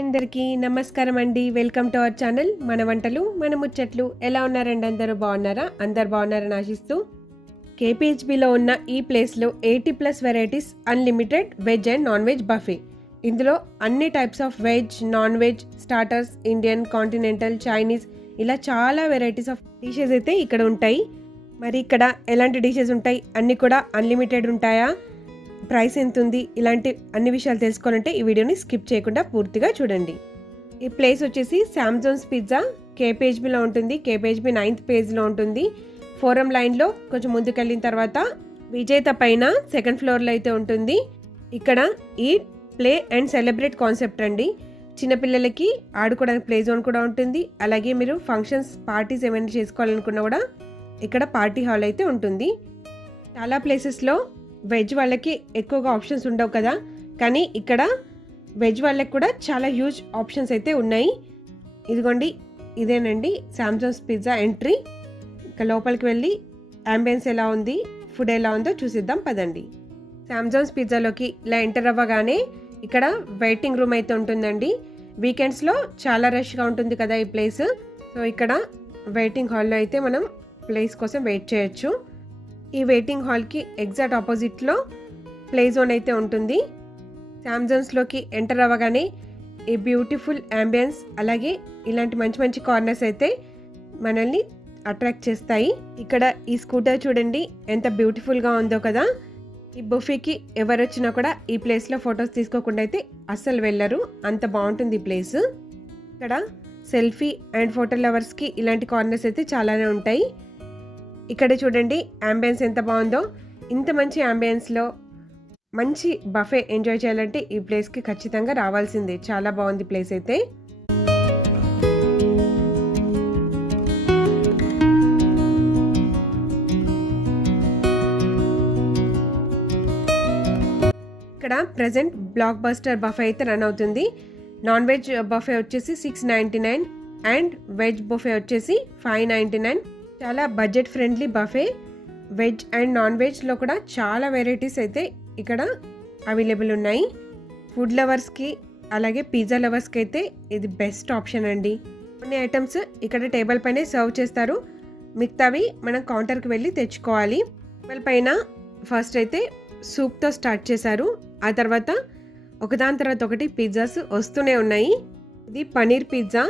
అందరికీ నమస్కారం అండి. వెల్కమ్ టు అవర్ ఛానల్ మన వంటలు మన ముచ్చట్లు. ఎలా ఉన్నారండి? అందరూ బాగున్నారా? అందరు బాగున్నారని ఆశిస్తూ కేపీహెచ్బిలో ఉన్న ఈ ప్లేస్లో 80+ varieties unlimited veg and non veg buffet. ఇందులో అన్ని types of veg, non veg, starters, Indian, continental, Chinese ఇలా చాలా వెరైటీస్ ఆఫ్ డిషెస్ అయితే ఇక్కడ ఉంటాయి. మరి ఇక్కడ ఎలాంటి డిషెస్ ఉంటాయి? అన్నీ కూడా అన్లిమిటెడ్ ఉంటాయా? ప్రైస్ ఎంత ఉంది? ఇలాంటి అన్ని విషయాలు తెలుసుకోవాలంటే ఈ వీడియోని స్కిప్ చేయకుండా పూర్తిగా చూడండి. ఈ ప్లేస్ వచ్చేసి శామ్జోన్స్ పిజ్జా కేపీహెచ్బిలో ఉంటుంది. కేపీహెచ్బి 9th పేజ్లో ఉంటుంది. ఫోరం లైన్లో కొంచెం ముందుకెళ్ళిన తర్వాత విజేత పైన 2nd ఫ్లోర్లో అయితే ఉంటుంది. ఇక్కడ eat, play and celebrate concept అండి. చిన్నపిల్లలకి ఆడుకోవడానికి ప్లే జోన్ కూడా ఉంటుంది. అలాగే మీరు ఫంక్షన్స్, పార్టీస్ ఏమైనా చేసుకోవాలనుకున్నా కూడా ఇక్కడ పార్టీ హాల్ అయితే ఉంటుంది. చాలా ప్లేసెస్లో వెజ్ వాళ్ళకి ఎక్కువగా ఆప్షన్స్ ఉండవు కదా, కానీ ఇక్కడ వెజ్ వాళ్ళకి కూడా చాలా హ్యూజ్ ఆప్షన్స్ అయితే ఉన్నాయి. ఇదిగోండి, ఇదేనండి శామ్జోన్స్ పిజ్జా ఎంట్రీ. ఇక లోపలికి వెళ్ళి అంబియన్స్ ఎలా ఉంది, ఫుడ్ ఎలా ఉందో చూసిద్దాం పదండి. శామ్జోన్స్ పిజ్జాలోకి ఇలా ఎంటర్ అవ్వగానే ఇక్కడ వెయిటింగ్ రూమ్ అయితే ఉంటుందండి. వీకెండ్స్లో చాలా రష్గా ఉంటుంది కదా ఈ ప్లేస్. సో ఇక్కడ వెయిటింగ్ హాల్లో అయితే మనం ప్లేస్ కోసం వెయిట్ చేయొచ్చు. ఈ వెయిటింగ్ హాల్కి ఎగ్జాక్ట్ ఆపోజిట్లో ప్లే జోన్ అయితే ఉంటుంది. శామ్జోన్స్లోకి ఎంటర్ అవ్వగానే ఈ బ్యూటిఫుల్ అంబియన్స్ అలాగే ఇలాంటి మంచి మంచి కార్నర్స్ అయితే మనల్ని అట్రాక్ట్ చేస్తాయి. ఇక్కడ ఈ స్కూటర్ చూడండి ఎంత బ్యూటిఫుల్గా ఉందో కదా. ఈ బుఫేకి ఎవరు వచ్చినా కూడా ఈ ప్లేస్లో ఫొటోస్ తీసుకోకుండా అయితే అస్సలు వెళ్ళరు, అంత బాగుంటుంది ఈ ప్లేస్. ఇక్కడ సెల్ఫీ అండ్ ఫోటో లవర్స్కి ఇలాంటి కార్నర్స్ అయితే చాలానే ఉంటాయి. ఇక్కడ చూడండి అంబియన్స్ ఎంత బాగుందో. ఇంత మంచి అంబియన్స్లో మంచి బఫే ఎంజాయ్ చేయాలంటే ఈ ప్లేస్కి ఖచ్చితంగా రావాల్సిందే. చాలా బాగుంది ప్లేస్ అయితే. ఇక్కడ ప్రజెంట్ బ్లాక్ బస్టర్ బఫే అయితే రన్ అవుతుంది. నాన్ వెజ్ బఫే వచ్చేసి 699 అండ్ వెజ్ బఫే వచ్చేసి 599. చాలా budget friendly buffet. Veg and non వెజ్లో కూడా చాలా వెరైటీస్ అయితే ఇక్కడ అవైలబుల్ ఉన్నాయి. ఫుడ్ లవర్స్కి అలాగే పిజ్జా లవర్స్కి అయితే ఇది బెస్ట్ ఆప్షన్ అండి. కొన్ని ఐటమ్స్ ఇక్కడ టేబుల్ పైనే సర్వ్ చేస్తారు, మిగతావి మనం కౌంటర్కి వెళ్ళి తెచ్చుకోవాలి. టేబుల్ పైన ఫస్ట్ అయితే సూప్తో స్టార్ట్ చేశారు, ఆ తర్వాత ఒకదాని తర్వాత ఒకటి పిజ్జాస్ వస్తూనే ఉన్నాయి. ఇది పనీర్ పిజ్జా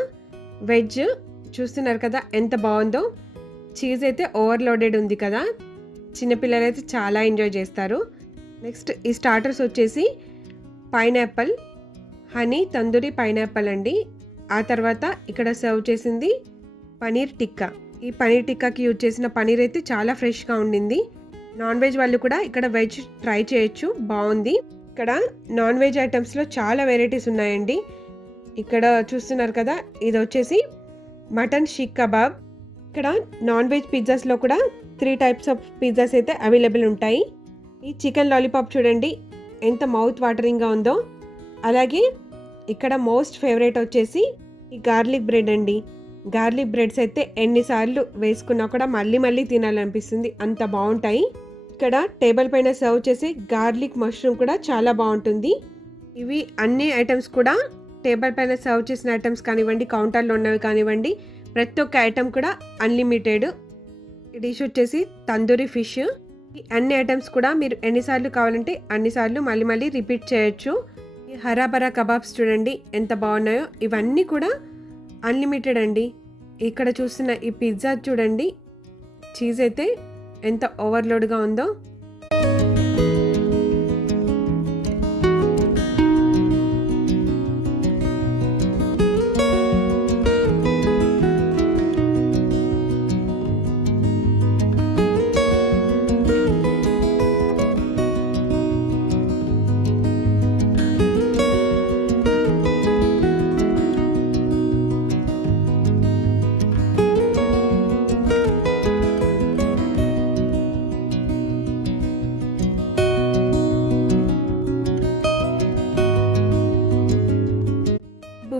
వెజ్, చూస్తున్నారు కదా ఎంత బాగుందో. చీజ్ అయితే ఓవర్లోడెడ్ ఉంది కదా, చిన్నపిల్లలు అయితే చాలా ఎంజాయ్ చేస్తారు. నెక్స్ట్ ఈ స్టార్టర్స్ వచ్చేసి పైనాపిల్ హనీ తందూరి పైనాపిల్ అండి. ఆ తర్వాత ఇక్కడ సర్వ్ చేసింది పనీర్ టిక్కా. ఈ పనీర్ టిక్కాకి యూజ్ చేసిన పనీర్ అయితే చాలా ఫ్రెష్గా ఉండింది. నాన్ వెజ్ వాళ్ళు కూడా ఇక్కడ వెజ్ ట్రై చేయొచ్చు, బాగుంది. ఇక్కడ నాన్ వెజ్ ఐటమ్స్లో చాలా వెరైటీస్ ఉన్నాయండి. ఇక్కడ చూస్తున్నారు కదా, ఇది వచ్చేసి మటన్ షీక్ కబాబ్. ఇక్కడ నాన్ వెజ్ పిజ్జాస్లో కూడా 3 టైప్స్ ఆఫ్ పిజ్జాస్ అయితే అవైలబుల్ ఉంటాయి. ఈ చికెన్ లాలీపాప్ చూడండి ఎంత మౌత్ వాటరింగ్గా ఉందో. అలాగే ఇక్కడ మోస్ట్ ఫేవరెట్ వచ్చేసి ఈ గార్లిక్ బ్రెడ్ అండి. గార్లిక్ బ్రెడ్స్ అయితే ఎన్నిసార్లు వేసుకున్నా కూడా మళ్ళీ మళ్ళీ తినాలనిపిస్తుంది, అంత బాగుంటాయి. ఇక్కడ టేబుల్ పైన సర్వ్ చేసి గార్లిక్ మష్రూమ్ కూడా చాలా బాగుంటుంది. ఇవి అన్ని ఐటమ్స్ కూడా టేబుల్ పైన సర్వ్ చేసిన ఐటమ్స్ కానివ్వండి, కౌంటర్లో ఉన్నవి కానివ్వండి, ప్రతి ఒక్క ఐటమ్ కూడా అన్లిమిటెడ్. ఈ డిష్ వచ్చేసి తందూరి ఫిష్. ఈ అన్ని ఐటమ్స్ కూడా మీరు ఎన్నిసార్లు కావాలంటే అన్నిసార్లు మళ్ళీ మళ్ళీ రిపీట్ చేయొచ్చు. ఈ హరాబరా కబాబ్స్ చూడండి ఎంత బాగున్నాయో. ఇవన్నీ కూడా అన్లిమిటెడ్ అండి. ఇక్కడ చూస్తున్న ఈ పిజ్జా చూడండి, చీజ్ అయితే ఎంత ఓవర్లోడ్గా ఉందో.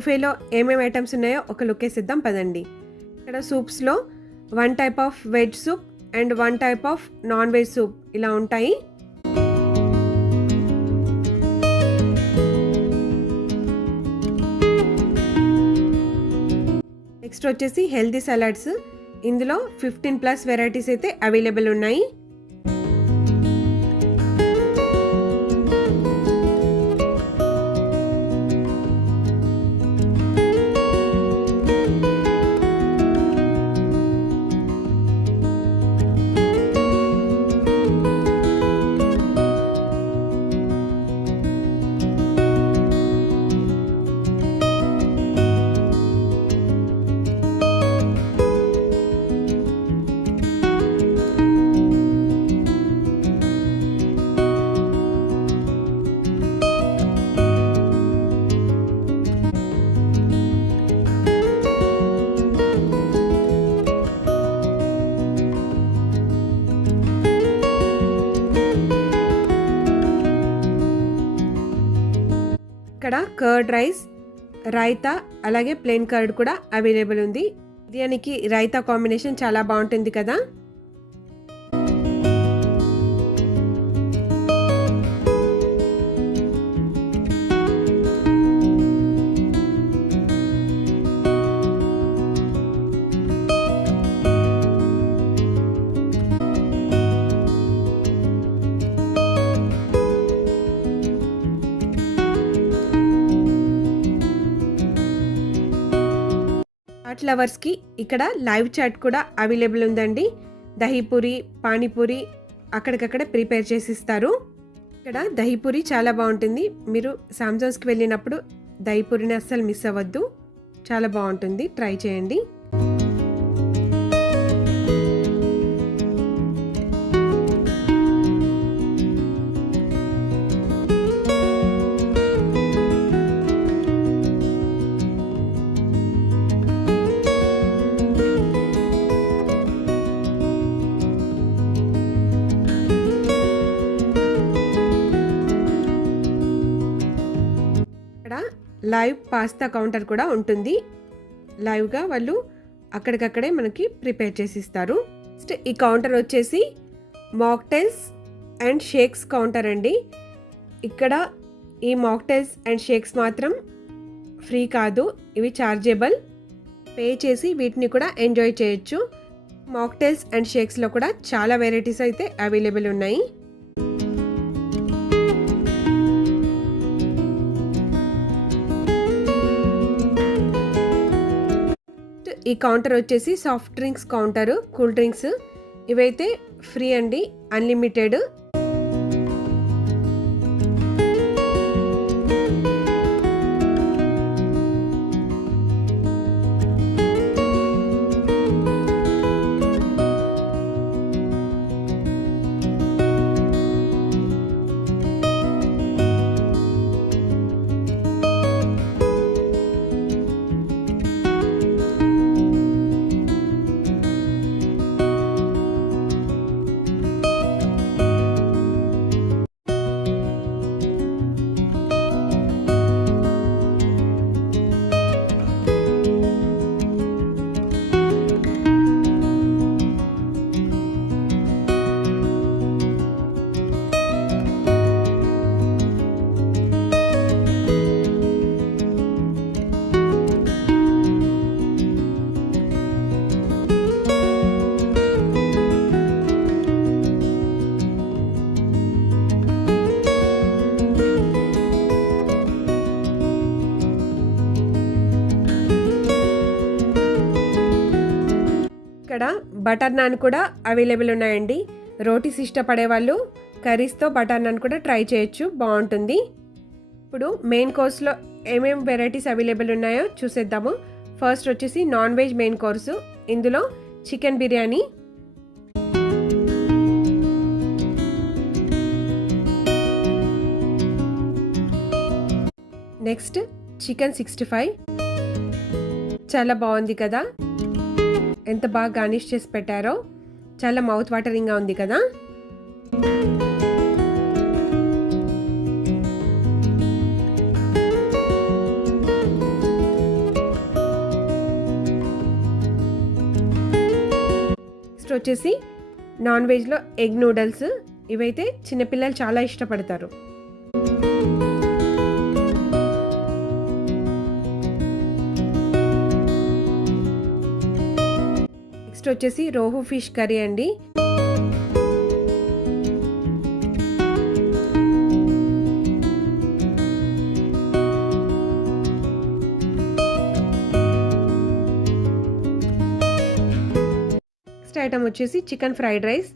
బుఫేలో ఏమేమి ఐటమ్స్ ఉన్నాయో ఒక లుక్ వేసిద్దాం పదండి. ఇక్కడ సూప్స్లో 1 type of veg soup and 1 type of non veg soup ఇలా ఉంటాయి. నెక్స్ట్ వచ్చేసి హెల్తీ సలాడ్స్. ఇందులో 15+ వెరైటీస్ అయితే అవైలబుల్ ఉన్నాయి. ఇక్కడ కర్డ్ రైస్, రైతా, అలాగే ప్లెయిన్ కర్డ్ కూడా అవైలబుల్ ఉంది. బిర్యానీకి రైతా కాంబినేషన్ చాలా బాగుంటుంది కదా. చాట్ లవర్స్కి ఇక్కడ లైవ్ చాట్ కూడా అవైలబుల్ ఉందండి. దహీపూరి, పానీపూరి అక్కడికక్కడ ప్రిపేర్ చేసి ఇస్తారు. ఇక్కడ దహీపూరి చాలా బాగుంటుంది. మీరు సామ్సంగ్స్కి వెళ్ళినప్పుడు దహీపూరిని అస్సలు మిస్ అవ్వద్దు, చాలా బాగుంటుంది, ట్రై చేయండి. లైవ్ పాస్తా కౌంటర్ కూడా ఉంటుంది. లైవ్గా వాళ్ళు అక్కడికక్కడే మనకి ప్రిపేర్ చేసి ఇస్తారు. నెక్స్ట్ ఈ కౌంటర్ వచ్చేసి మాక్టైల్స్ అండ్ షేక్స్ కౌంటర్ అండి. ఇక్కడ ఈ మాక్టైల్స్ అండ్ షేక్స్ మాత్రం ఫ్రీ కాదు, ఇవి చార్జెబుల్. పే చేసి వీటిని కూడా ఎంజాయ్ చేయొచ్చు. మాక్టైల్స్ అండ్ షేక్స్లో కూడా చాలా వెరైటీస్ అయితే అవైలబుల్ ఉన్నాయి. ఈ కౌంటర్ వచ్చేసి soft drinks counter, cool drinks ఇవైతే ఫ్రీ అండి, అన్లిమిటెడ్. ఇక్కడ బటర్ నాన్ కూడా అవైలబుల్ ఉన్నాయండి. రోటీస్ ఇష్టపడే వాళ్ళు కర్రీస్తో బటర్ నాన్ కూడా ట్రై చేయొచ్చు, బాగుంటుంది. ఇప్పుడు మెయిన్ కోర్స్లో ఏమేమి వెరైటీస్ అవైలబుల్ ఉన్నాయో చూసేద్దాము. ఫస్ట్ వచ్చేసి నాన్ వెజ్ మెయిన్ కోర్సు. ఇందులో చికెన్ బిర్యానీ, నెక్స్ట్ చికెన్ 65 చాలా బాగుంది కదా, ఎంత బాగా గార్నిష్ చేసి పెట్టారో, చాలా మౌత్ వాటరింగ్గా ఉంది కదా. వచ్చేసి నాన్ వెజ్లో ఎగ్ నూడిల్స్. ఇవైతే చిన్నపిల్లలు చాలా ఇష్టపడతారు. నెక్స్ట్ వచ్చేసి రోహు ఫిష్ కర్రీ అండి. నెక్స్ట్ ఐటమ్ వచ్చేసి chicken fried rice.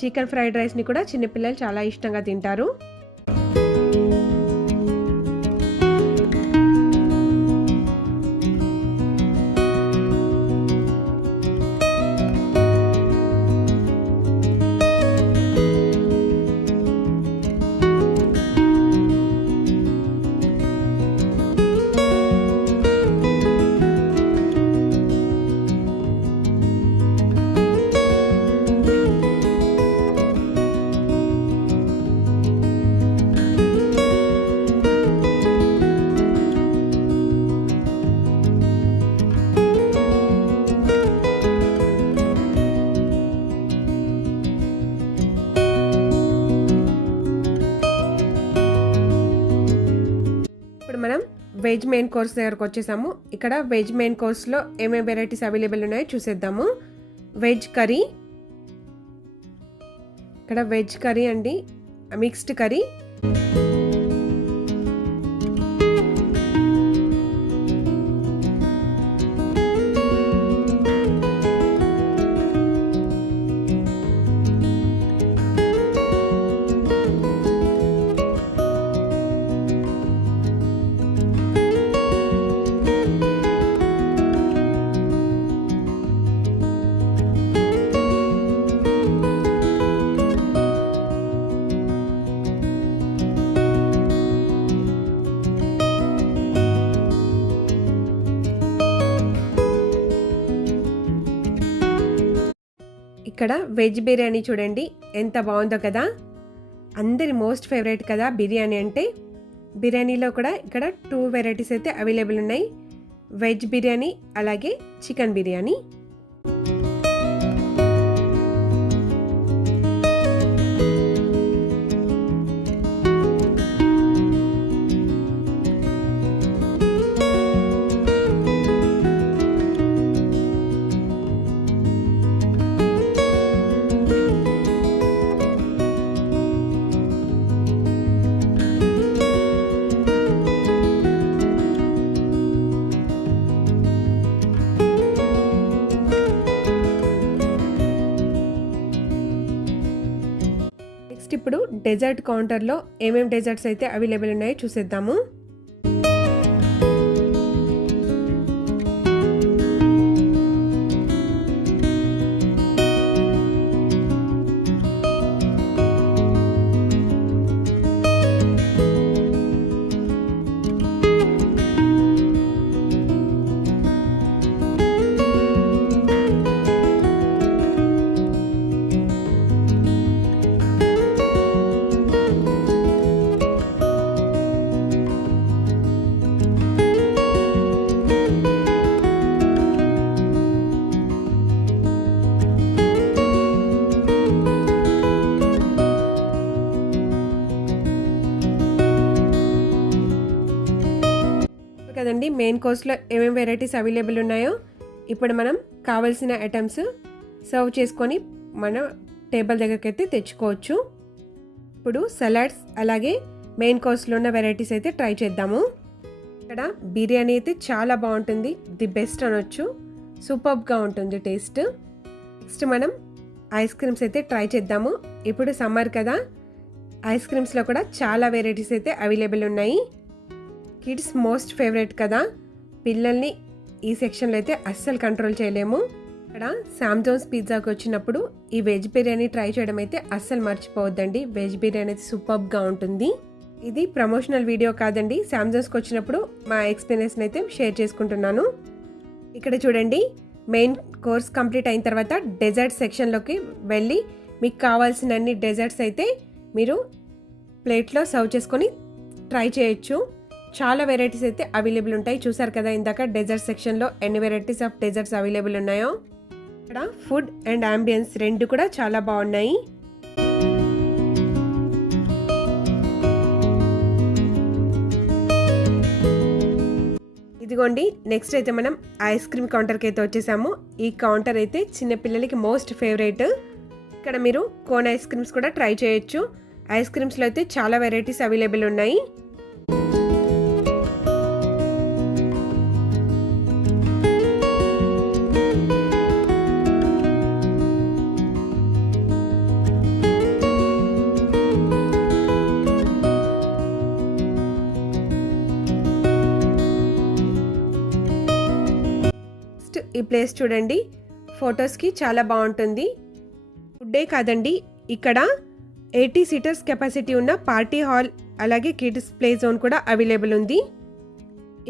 Chicken fried రైస్ని కూడా చిన్నపిల్లలు చాలా ఇష్టంగా తింటారు. మనం వెజ్ మెయిన్ కోర్స్ దగ్గరకు వచ్చేసాము. ఇక్కడ వెజ్ మెయిన్ కోర్స్లో ఏమేమి వెరైటీస్ అవైలబుల్ ఉన్నాయో చూసేద్దాము. వెజ్ కర్రీ, ఇక్కడ వెజ్ కర్రీ అండి, మిక్స్డ్ కర్రీ. ఇక్కడ వెజ్ బిర్యానీ చూడండి ఎంత బాగుందో కదా. అందరి మోస్ట్ ఫేవరెట్ కదా బిర్యానీ అంటే. బిర్యానీలో కూడా ఇక్కడ 2 వెరైటీస్ అయితే అవైలబుల్ ఉన్నాయి, వెజ్ బిర్యానీ అలాగే చికెన్ బిర్యానీ. నెక్స్ట్ ఇప్పుడు డెజర్ట్ కౌంటర్లో ఏమేమి డెజర్ట్స్ అయితే అవైలబుల్ ఉన్నాయో చూసేద్దాము. కదండి మెయిన్ కోర్స్లో ఏమేమి వెరైటీస్ అవైలబుల్ ఉన్నాయో. ఇప్పుడు మనం కావాల్సిన ఐటమ్స్ సర్వ్ చేసుకొని మన టేబుల్ దగ్గరికి అయితే తెచ్చుకోవచ్చు. ఇప్పుడు సలాడ్స్ అలాగే మెయిన్ కోర్స్లో ఉన్న వెరైటీస్ అయితే ట్రై చేద్దాము. ఇక్కడ బిర్యానీ అయితే చాలా బాగుంటుంది, ది బెస్ట్ అనొచ్చు, సూపర్గా ఉంటుంది టేస్ట్. నెక్స్ట్ మనం ఐస్ క్రీమ్స్ అయితే ట్రై చేద్దాము. ఇప్పుడు సమ్మర్ కదా, ఐస్ క్రీమ్స్లో కూడా చాలా వెరైటీస్ అయితే అవైలబుల్ ఉన్నాయి. కిడ్స్ మోస్ట్ ఫేవరెట్ కదా, పిల్లల్ని ఈ సెక్షన్లో అయితే అస్సలు కంట్రోల్ చేయలేము. ఇక్కడ శామ్జోన్స్ పిజ్జాకి వచ్చినప్పుడు ఈ వెజ్ బిర్యానీ ట్రై చేయడం అయితే అస్సలు మర్చిపోవద్దండి. వెజ్ బిర్యానీ అయితే సూపర్గా ఉంటుంది. ఇది ప్రమోషనల్ వీడియో కాదండి, శామ్జోన్స్కి వచ్చినప్పుడు మా ఎక్స్పీరియన్స్ అయితే షేర్ చేసుకుంటున్నాను. ఇక్కడ చూడండి మెయిన్ కోర్స్ కంప్లీట్ అయిన తర్వాత డెజర్ట్ సెక్షన్లోకి వెళ్ళి మీకు కావాల్సిన అన్ని డెజర్ట్స్ అయితే మీరు ప్లేట్లో సర్వ్ చేసుకొని ట్రై చేయొచ్చు. చాలా వెరైటీస్ అయితే అవైలబుల్ ఉంటాయి. చూసారు కదా ఇందాక డెజర్ట్ సెక్షన్లో ఎన్ని వెరైటీస్ ఆఫ్ డెజర్ట్స్ అవైలబుల్ ఉన్నాయో. ఇక్కడ ఫుడ్ అండ్ అంబియన్స్ రెండు కూడా చాలా బాగున్నాయి. ఇదిగోండి, నెక్స్ట్ అయితే మనం ఐస్ క్రీమ్ కౌంటర్కి అయితే వచ్చేసాము. ఈ కౌంటర్ అయితే చిన్నపిల్లలకి మోస్ట్ ఫేవరెట్. ఇక్కడ మీరు కోన్ ఐస్ క్రీమ్స్ కూడా ట్రై చేయొచ్చు. ఐస్ క్రీమ్స్లో అయితే చాలా వెరైటీస్ అవైలబుల్ ఉన్నాయి. ఈ ప్లేస్ చూడండి, ఫొటోస్కి చాలా బాగుంటుంది. ఫుడ్డే కాదండి, ఇక్కడ 80 సీటర్స్ కెపాసిటీ ఉన్న పార్టీ హాల్ అలాగే కిడ్స్ ప్లే జోన్ కూడా అవైలబుల్ ఉంది.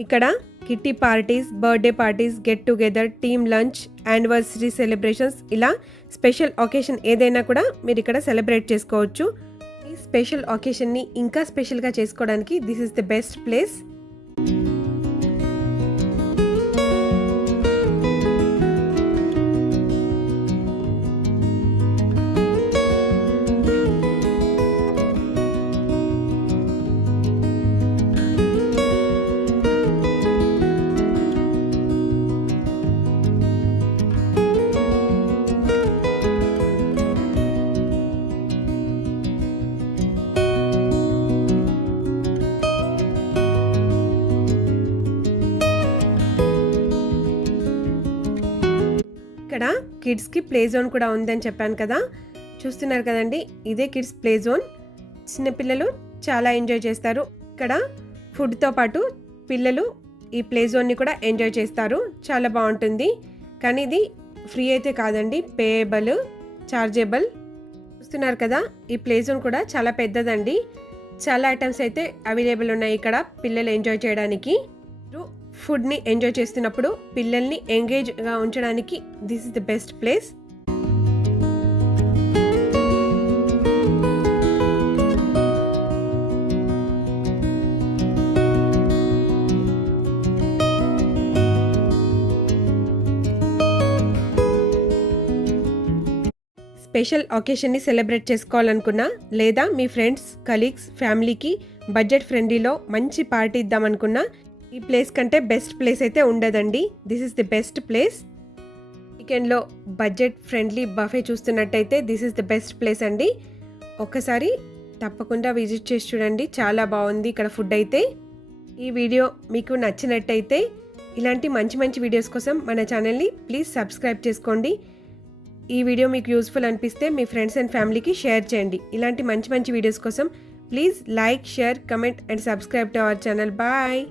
ఇక్కడ kitty parties, birthday parties, get together, team lunch, anniversary celebrations, ఇలా స్పెషల్ ఒకేషన్ ఏదైనా కూడా మీరు ఇక్కడ సెలబ్రేట్ చేసుకోవచ్చు. ఈ స్పెషల్ ఒకేషన్ని ఇంకా స్పెషల్గా చేసుకోవడానికి this is the best place. ఇక్కడ కిడ్స్కి ప్లే జోన్ కూడా ఉందని చెప్పాను కదా, చూస్తున్నారు కదండి, ఇదే కిడ్స్ ప్లే జోన్. చిన్నపిల్లలు చాలా ఎంజాయ్ చేస్తారు. ఇక్కడ ఫుడ్తో పాటు పిల్లలు ఈ ప్లే జోన్ని కూడా ఎంజాయ్ చేస్తారు. చాలా బాగుంటుంది. కానీ ఇది ఫ్రీ అయితే కాదండి, పేయబుల్, చార్జబుల్. చూస్తున్నారు కదా, ఈ ప్లే జోన్ కూడా చాలా పెద్దదండి. చాలా ఐటమ్స్ అయితే అవైలబుల్ ఉన్నాయి ఇక్కడ పిల్లలు ఎంజాయ్ చేయడానికి. ఫుడ్ని ఎంజాయ్ చేస్తున్నప్పుడు పిల్లల్ని ఎంగేజ్గా ఉంచడానికి this is the best place. Special ఒకేషన్ని సెలబ్రేట్ చేసుకోవాలనుకున్నా లేదా మీ ఫ్రెండ్స్, కలీగ్స్, ఫ్యామిలీకి బడ్జెట్ ఫ్రెండ్లీలో మంచి పార్టీ ఇద్దామనుకున్నా ఈ ప్లేస్ కంటే బెస్ట్ ప్లేస్ అయితే ఉండదండి. This is the best place. వీకెండ్లో బడ్జెట్ ఫ్రెండ్లీ బఫే చూస్తున్నట్టయితే this is the best place అండి. ఒక్కసారి తప్పకుండా విజిట్ చేసి చూడండి, చాలా బాగుంది ఇక్కడ ఫుడ్ అయితే. ఈ వీడియో మీకు నచ్చినట్టయితే ఇలాంటి మంచి మంచి వీడియోస్ కోసం మన ఛానల్ని ప్లీజ్ సబ్స్క్రైబ్ చేసుకోండి. ఈ వీడియో మీకు యూస్ఫుల్ అనిపిస్తే మీ ఫ్రెండ్స్ అండ్ ఫ్యామిలీకి షేర్ చేయండి. ఇలాంటి మంచి మంచి వీడియోస్ కోసం please like, share, comment and subscribe to our channel. Bye.